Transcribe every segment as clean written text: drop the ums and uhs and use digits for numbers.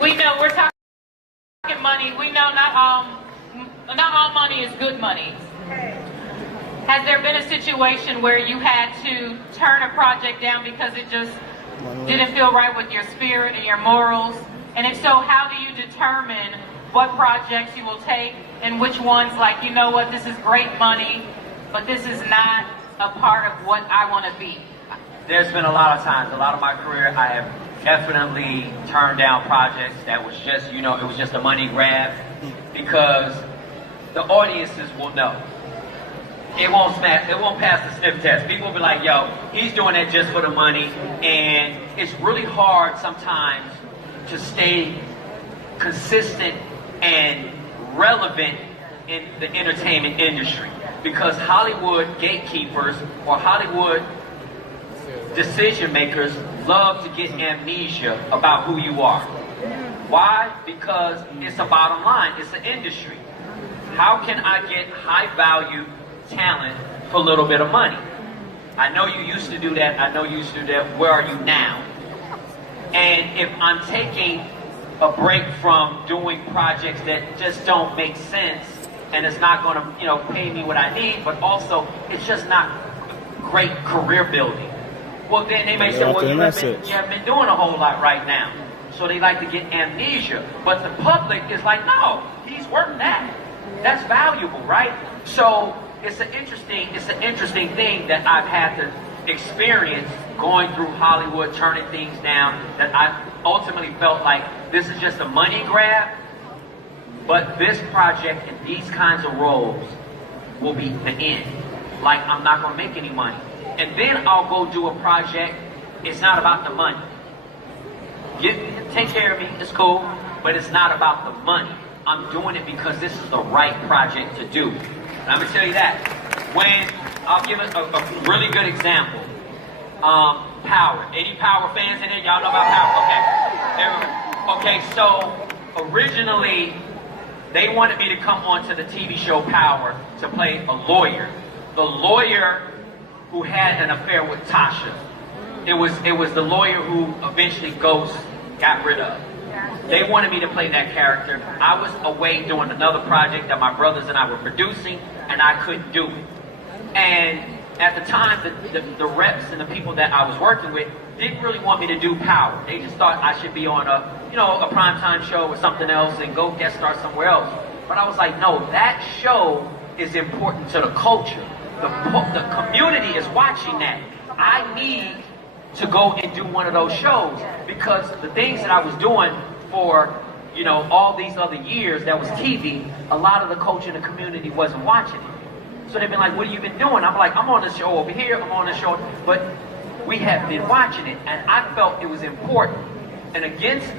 We know we're talking money. We know not all money is good money. Has there been a situation where you had to turn a project down because it just didn't feel right with your spirit and your morals? And if so, how do you determine what projects you will take and which ones, like, you know what, this is great money, but this is not a part of what I want to be? There's been a lot of times, a lot of my career, I have definitely turned down projects that was just, it was just a money grab, because the audiences will know. It won't pass the sniff test. People will be like, yo, he's doing it just for the money, and it's really hard sometimes to stay consistent and relevant in the entertainment industry, because Hollywood gatekeepers or Hollywood decision makers love to get amnesia about who you are. Why? Because it's a bottom line. It's an industry. How can I get high value talent for a little bit of money? I know you used to do that. I know you used to do that. Where are you now? And if I'm taking a break from doing projects that just don't make sense, and it's not going to, pay me what I need, but also it's just not great career building. Well, then they may say, well, you haven't been doing a whole lot right now. So they like to get amnesia. But the public is like, no, he's worth that. That's valuable, right? So it's an interesting thing that I've had to experience going through Hollywood, turning things down, that I ultimately felt like this is just a money grab, but this project and these kinds of roles will be the end. Like, I'm not going to make any money. And then I'll go do a project. It's not about the money. You take care of me, it's cool, but it's not about the money. I'm doing it because this is the right project to do. And I'm going to tell you that. I'll give it a really good example. Power. Any Power fans in here? Y'all know about Power? Okay. Okay, so originally, they wanted me to come onto the TV show Power to play a lawyer. The lawyer who had an affair with Tasha. It was the lawyer who eventually Ghost got rid of. They wanted me to play that character. I was away doing another project that my brothers and I were producing, and I couldn't do it. And at the time, the reps and the people that I was working with didn't really want me to do Power. They just thought I should be on a primetime show or something else and go guest star somewhere else. But I was like, no, that show is important to the culture. The community is watching that. I need to go and do one of those shows, because the things that I was doing for, all these other years that was TV, a lot of the culture in the community wasn't watching it. So they've been like, what have you been doing? I'm like, I'm on the show over here, I'm on the show, but we have been watching it, and I felt it was important. And against,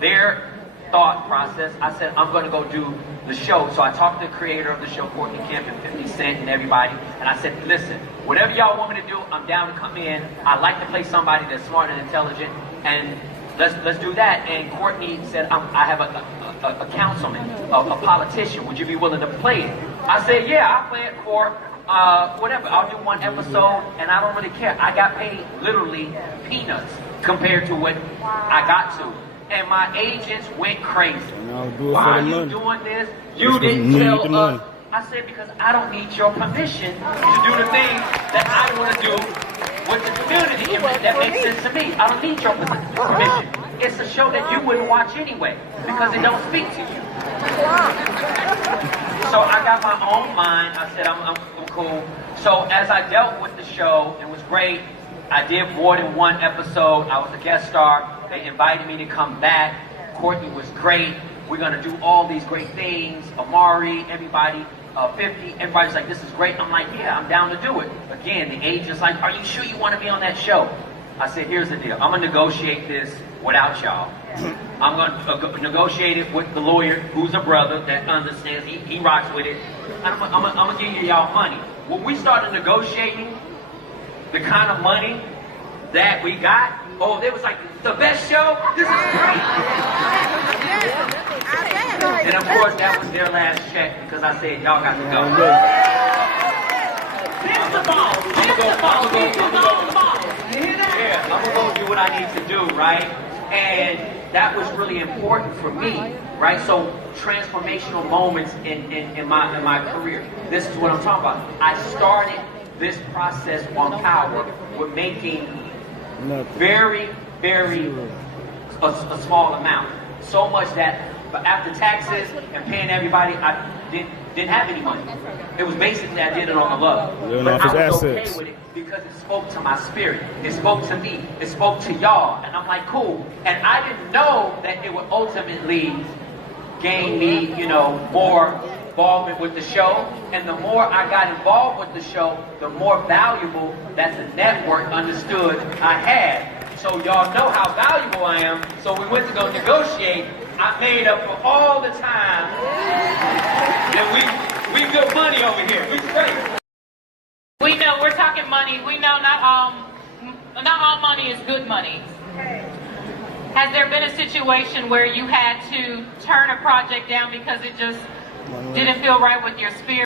their thought process, I said, I'm going to go do the show. So I talked to the creator of the show, Courtney Kemp, and 50 Cent and everybody, and I said, listen, whatever y'all want me to do, I'm down to come in. I like to play somebody that's smart and intelligent, and let's do that. And Courtney said, I have a councilman, a politician. Would you be willing to play it? I said, yeah, I'll play it for whatever. I'll do one episode, and I don't really care. I got paid literally peanuts compared to what I got to. And my agents went crazy. Why are you doing this? You didn't tell us. I said, because I don't need your permission to do the things that I want to do with the community. That makes sense to me. I don't need your permission. It's a show that you wouldn't watch anyway, because it don't speak to you. So I got my own mind. I said, I'm cool. So as I dealt with the show, it was great. I did more than one episode. I was a guest star. They invited me to come back. Courtney was great. We're going to do all these great things. Amari, everybody, 50, everybody's like, this is great. I'm like, yeah, I'm down to do it. Again, the agent's like, are you sure you want to be on that show? I said, here's the deal. I'm going to negotiate this without y'all. I'm going to negotiate it with the lawyer, who's a brother that understands. He rocks with it. And I'm going to give y'all money. When we started negotiating the kind of money that we got, they was like, the best show? This is great. And of course, that was their last check, because I said, y'all got to go. Here's the ball. Here's the ball. Here's the ball. You hear that? Yeah, I'm going to go do what I need to do, right? And that was really important for me, right? So transformational moments in my career. This is what I'm talking about. I started this process on power with making very a small amount. So much that after taxes and paying everybody, I didn't have any money. It was basically I did it on the love. But I was okay with it because it spoke to my spirit. It spoke to me. It spoke to y'all. And I'm like, cool. And I didn't know that it would ultimately gain me, you know, more involvement with the show. And the more I got involved with the show, the more valuable that the network understood I had. So y'all know how valuable I am. So we went to go negotiate. I made up for all the time. And we good money over here. We straight. We know we're talking money. We know not all money is good money. Has there been a situation where you had to turn a project down because it just didn't feel right with your spirit?